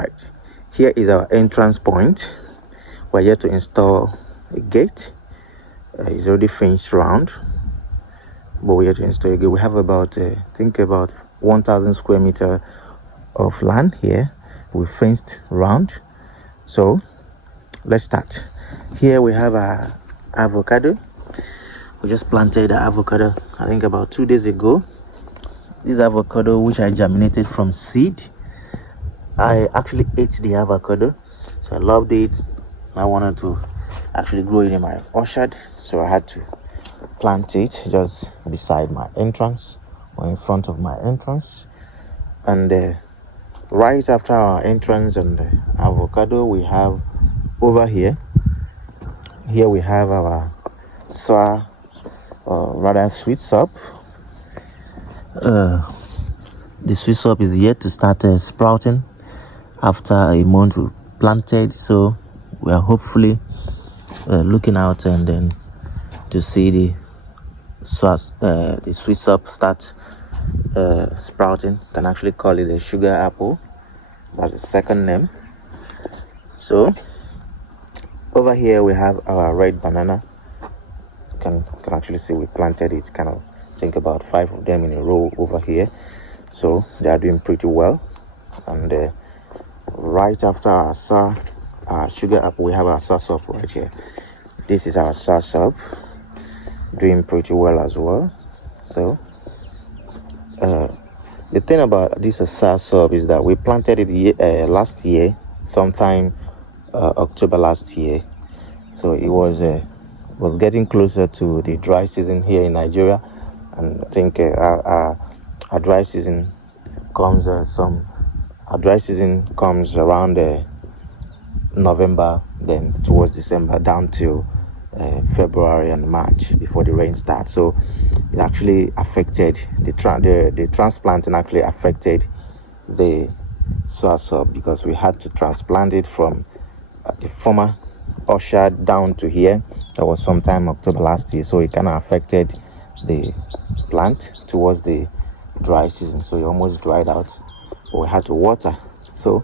Right, here is our entrance point. We're here to install a gate. It's already finished round, but we're here to install a gate. We have about think about 1,000 square meter of land here. We finished round, so let's start. Here we have our avocado. We just planted the avocado, I think about 2 days ago. This avocado, which I germinated from seed, I actually ate the avocado, so I loved it. I wanted to actually grow it in my orchard, so I had to plant it just beside my entrance or in front of my entrance. And right after our entrance and the avocado, we have over here we have our sour, rather sweet sop. The sweet sop is yet to start sprouting after a month we planted, so we are hopefully looking out and then to see the sweet sop start sprouting. Can actually call it a sugar apple. That's the second name. So over here we have our red banana. Can actually see we planted it, kind of think about 5 of them in a row over here, so they are doing pretty well. And right after our sugar apple, we have our soursop right here. This is our soursop, doing pretty well as well. So the thing about this soursop is that we planted it last year, sometime October last year. So it was getting closer to the dry season here in Nigeria, and I think our dry season comes around November, then towards December, down to February and March before the rain starts. So it actually affected the transplanting, actually affected the soursop, because we had to transplant it from the former orchard down to here. That was sometime October last year, so it kind of affected the plant towards the dry season, so it almost dried out, but we had to water. So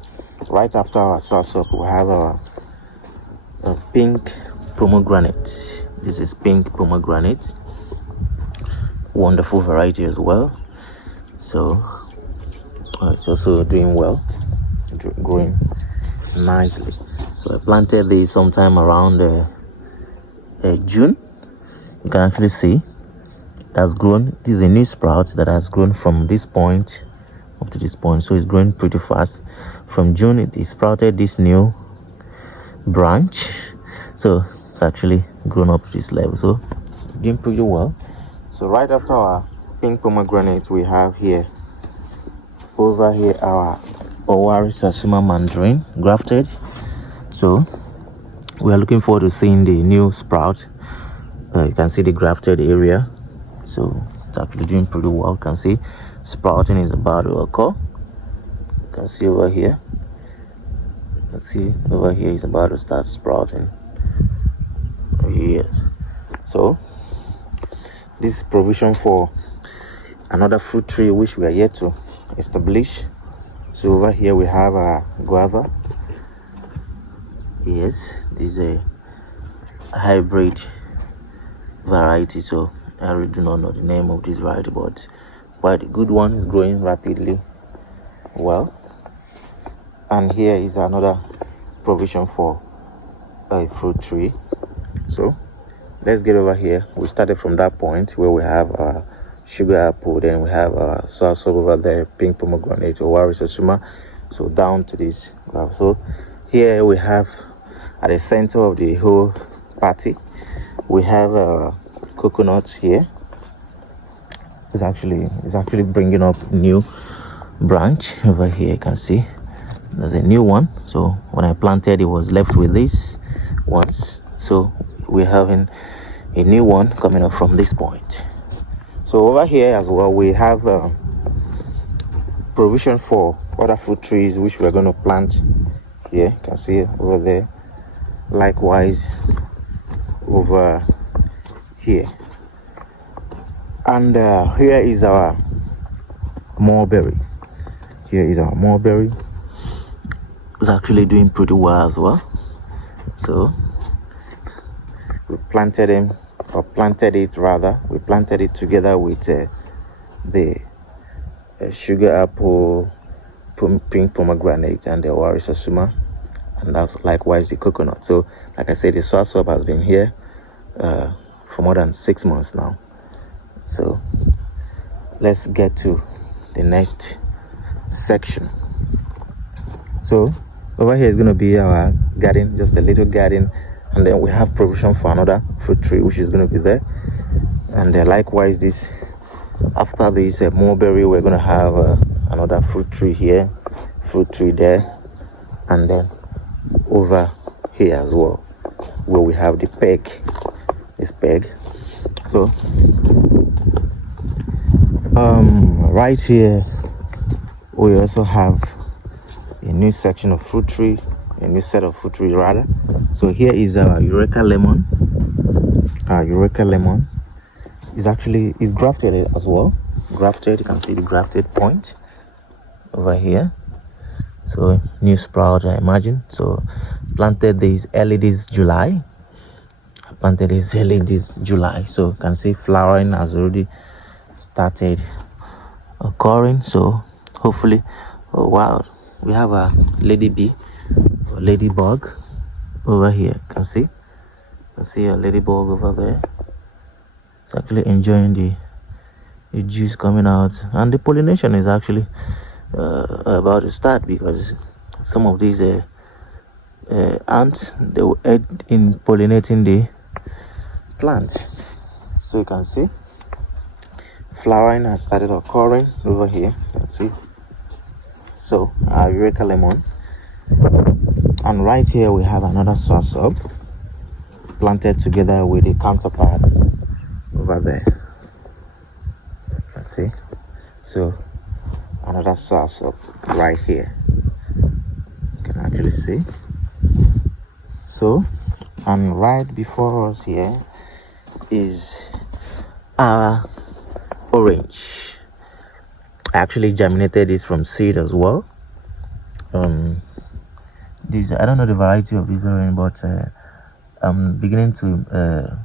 right after our soursop, we have a pink pomegranate. This is pink pomegranate, wonderful variety as well. So it's also doing well, growing nicely. So I planted this sometime around June. You can actually see that's grown. This is a new sprout that has grown from this point up to this point, so it's growing pretty fast. From June it sprouted this new branch, so it's actually grown up to this level, so doing pretty well. So right after our pink pomegranate, we have here over here our Owari Sasuma mandarin grafted. So we are looking forward to seeing the new sprout. You can see the grafted area, so it's actually doing pretty well. You can see sprouting is about to occur. You can see over here. You can see over here is about to start sprouting. Yes. So this is provision for another fruit tree which we are yet to establish. So over here we have a guava. Yes, this is a hybrid variety, so I really do not know the name of this variety, but quite a good one. Is growing rapidly well. And here is another provision for a fruit tree. So let's get over here. We started from that point where we have a sugar apple, then we have a soursop over there, pink pomegranate, Owari Sasuma, so down to this graph. So here we have at the center of the whole party, we have a coconut here. It's actually bringing up new branch over here. You can see there's a new one. So when I planted, it was left with this once, so we're having a new one coming up from this point. So over here as well, we have provision for other fruit trees which we're going to plant here. You can see over there, likewise over here. And here is our mulberry. Here is our mulberry. is actually doing pretty well as well. So we planted him, or planted it rather. We planted it together with the sugar apple, pink pomegranate, and the Owaris Osuma, and that's likewise the coconut. So like I said, the soursop has been here for more than 6 months now. So let's get to the next section. So over here is going to be our garden, just a little garden, and then we have provision for another fruit tree which is going to be there. And likewise, this after this mulberry, we're going to have another fruit tree here, fruit tree there, and then over here as well, where we have the peg, this peg. So right here we also have a new section of fruit tree, a new set of fruit tree rather. So here is our Eureka lemon. Eureka lemon is grafted as well. Grafted, you can see the grafted point over here. So new sprout, I imagine. So planted this early this July. I planted this early this July. So you can see flowering has already started occurring. So hopefully, oh wow, we have a lady bee or ladybug over here. You can see a ladybug over there. It's actually enjoying the juice coming out, and the pollination is actually about to start, because some of these ants, they will aid in pollinating the plant. So you can see flowering has started occurring over here. You can see. So our Eureka lemon, and right here we have another soursop planted together with the counterpart over there. You can see. So another soursop right here, you can actually see. So, and right before us here is our orange. I actually germinated this from seed as well. This, I don't know the variety of this orange, but I'm beginning to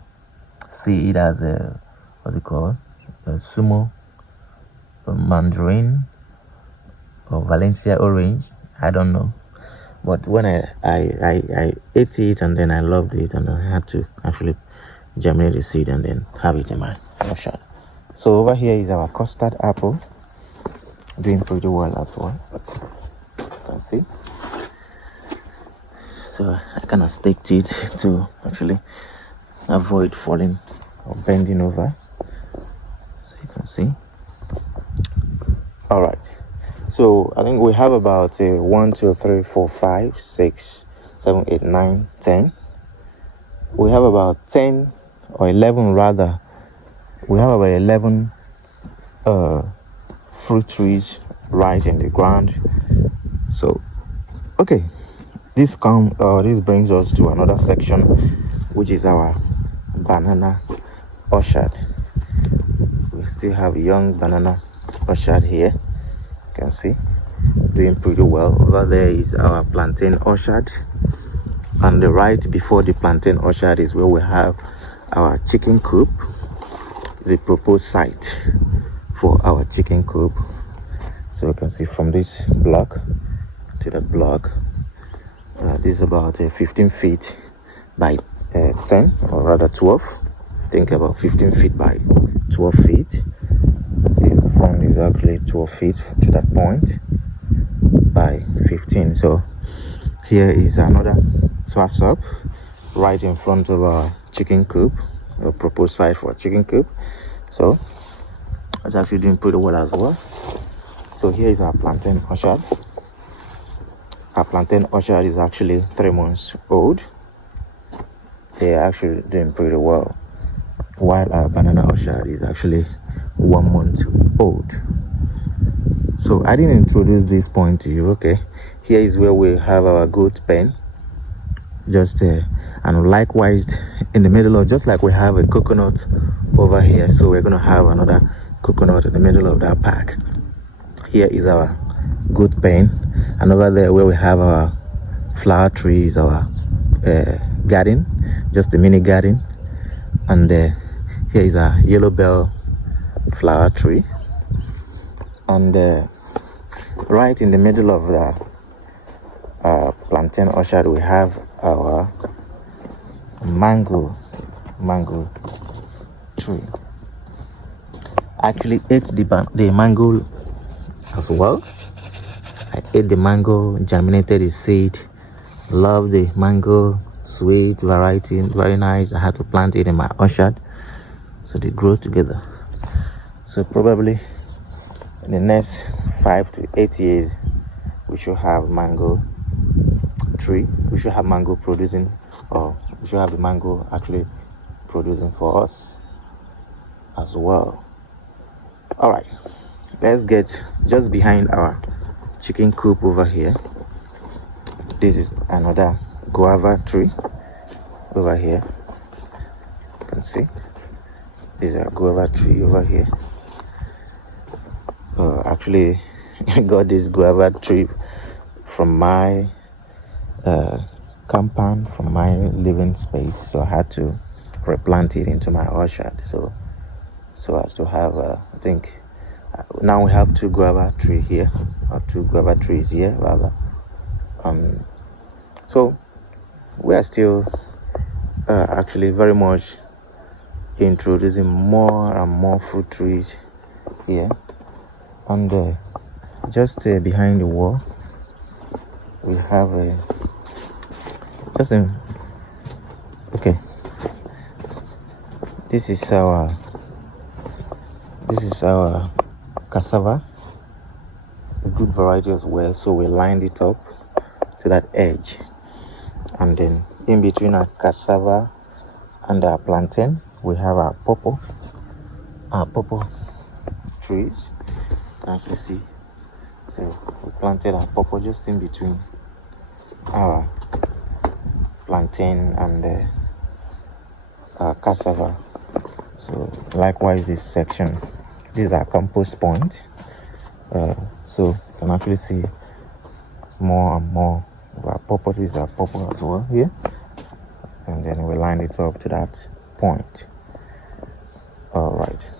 see it as a, what's it called, a sumo, a mandarin, or Valencia orange. I don't know, but when I ate it, and then I loved it, and I had to actually germinate the seed and then have it in my orchard. So over here is our custard apple, doing pretty well as well. You can see. So I kind of staked it to actually avoid falling or bending over. So you can see. All right. So I think we have about 1, 2, 3, 4, 5, 6, 7, 8, 9, 10. We have about 10 or 11 rather. We have about 11 fruit trees right in the ground. So okay, this brings us to another section, which is our banana orchard. We still have a young banana orchard here. You can see, doing pretty well. Over there is our plantain orchard, and the right before the plantain orchard is where we have our chicken coop. It's a proposed site for our chicken coop. So you can see from this block to that block, this is about 15 feet by 10, or rather 12. Think about 15 feet by 12 feet. The front is actually 12 feet to that point by 15. So here is another soursop right in front of our chicken coop, a proposed site for a chicken coop. So it's actually doing pretty well as well. So here is our plantain orchard. Our plantain orchard is actually 3 months old. They are actually doing pretty well, while our banana orchard is actually 1 month old. So I didn't introduce this point to you. Okay, here is where we have our goat pen, just and likewise in the middle of, just like we have a coconut over here, so we're going to have another coconut in the middle of that pack. Here is our goat pen, and over there where we have our flower tree is our garden, just a mini garden. And here is a yellow bell flower tree. And right in the middle of the plantain orchard, we have our mango tree. I actually ate the mango as well. I ate the mango, germinated the seed, love the mango, sweet variety, very nice. I had to plant it in my orchard so they grow together. So probably in the next 5 to 8 years we should have mango tree. We should have mango producing, or we should have the mango actually producing for us as well. All right, let's get just behind our chicken coop over here. This is another guava tree over here. You can see there's a guava tree over here. Actually I got this guava tree from my compound, from my living space, so I had to replant it into my orchard so as to have I think now we have 2 guava trees here, or 2 guava trees here rather. So we are still actually very much introducing more and more fruit trees here. And just behind the wall we have okay, this is our cassava, a good variety as well. So we lined it up to that edge, and then in between our cassava and our plantain we have our pawpaw trees. As you see, so we planted our pawpaw just in between our plantain and our cassava. So likewise this section, this is our compost point, so you can actually see more and more of our pawpaw. This is our pawpaw as well here, and then we lined it up to that point. All right.